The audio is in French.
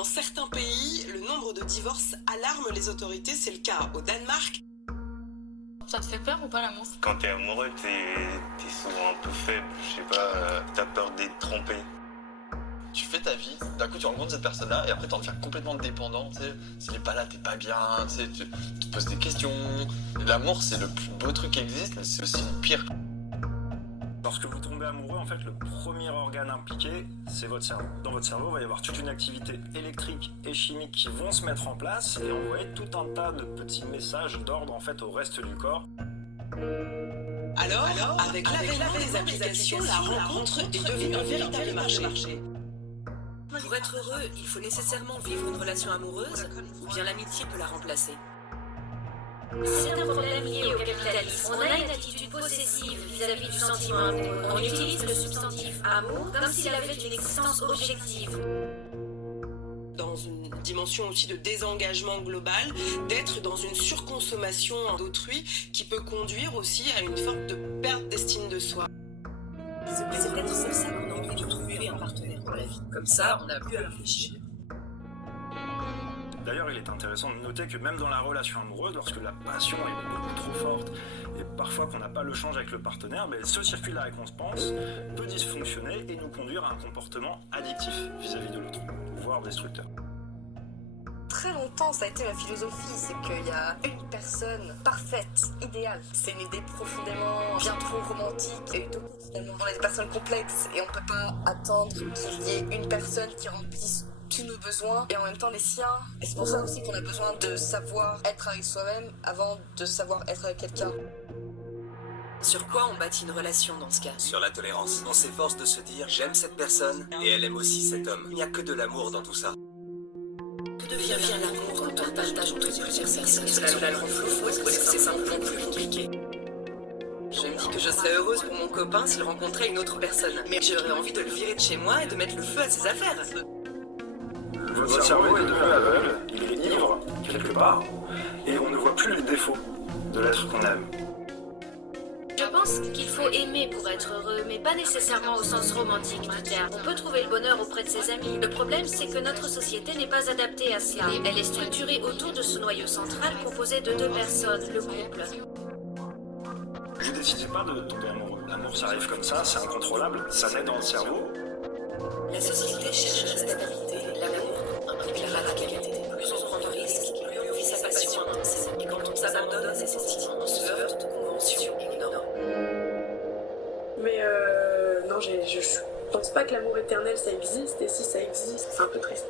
Dans certains pays, le nombre de divorces alarme les autorités, c'est le cas au Danemark. Ça te fait peur ou pas l'amour? Quand t'es amoureux, t'es souvent un peu faible, je sais pas, t'as peur d'être trompé. Tu fais ta vie, d'un coup tu rencontres cette personne-là et après t'en deviens complètement dépendant, tu sais. S'il est pas là, t'es pas bien, tu sais, tu te poses des questions. L'amour, c'est le plus beau truc qui existe, mais c'est aussi le pire. Lorsque vous tombez amoureux, en fait, le premier organe impliqué, c'est votre cerveau. Dans votre cerveau, il va y avoir toute une activité électrique et chimique qui vont se mettre en place et envoyer tout un tas de petits messages d'ordre, en fait, au reste du corps. Alors avec l'avènement des applications, la rencontre est devenue un véritable marché. Pour être heureux, il faut nécessairement vivre une relation amoureuse, ou bien l'amitié peut la remplacer. C'est un problème lié au capitalisme. On a une attitude possessive vis-à-vis du sentiment amoureux. On utilise le substantif amour comme s'il avait une existence objective. Dans une dimension aussi de désengagement global, d'être dans une surconsommation d'autrui qui peut conduire aussi à une forme de perte d'estime de soi. C'est peut-être comme ça qu'on a envie de trouver un partenaire pour la vie. Comme ça, on n'a plus à réfléchir. D'ailleurs, il est intéressant de noter que même dans la relation amoureuse, lorsque la passion est beaucoup trop forte et parfois qu'on n'a pas le change avec le partenaire, ce circuit de la récompense peut dysfonctionner et nous conduire à un comportement addictif vis-à-vis de l'autre, voire destructeur. Très longtemps, ça a été ma philosophie, c'est qu'il y a une personne parfaite, idéale. C'est une idée profondément bien trop romantique et utopique finalement. On est des personnes complexes et on ne peut pas attendre qu'il y ait une personne qui remplisse tous nos besoins et en même temps les siens. Et c'est pour ça aussi qu'on a besoin de savoir être avec soi-même avant de savoir être avec quelqu'un. Sur quoi on bâtit une relation dans ce cas? Sur la tolérance. On s'efforce de se dire j'aime cette personne et elle aime aussi cet homme. Il n'y a que de l'amour dans tout ça. Que devient l'amour quand on partage entre plusieurs personnes? Cela le rend flou, est-ce que c'est simplement plus compliqué? Je me dis que je serais heureuse pour mon copain s'il rencontrait une autre personne. Mais j'aurais envie de le virer de chez moi et de mettre le feu à ses affaires. Votre cerveau est devenu aveugle, il est ivre, quelque part, et on ne voit plus les défauts de l'être qu'on aime. Je pense qu'il faut aimer pour être heureux, mais pas nécessairement au sens romantique du terme. On peut trouver le bonheur auprès de ses amis. Le problème, c'est que notre société n'est pas adaptée à cela. Elle est structurée autour de ce noyau central composé de deux personnes, le couple. Vous ne décidez pas de tomber amoureux. L'amour, ça arrive comme ça, c'est incontrôlable, ça naît dans le cerveau. La société cherche la stabilité. L'amour implique la radicalité. Plus on prend de risques, plus on vit sa passion intensément. Et quand on s'abandonne à ses sentiments, on se heurte aux conventions et aux normes. Mais non, je pense pas que l'amour éternel ça existe, et si ça existe, c'est un peu triste.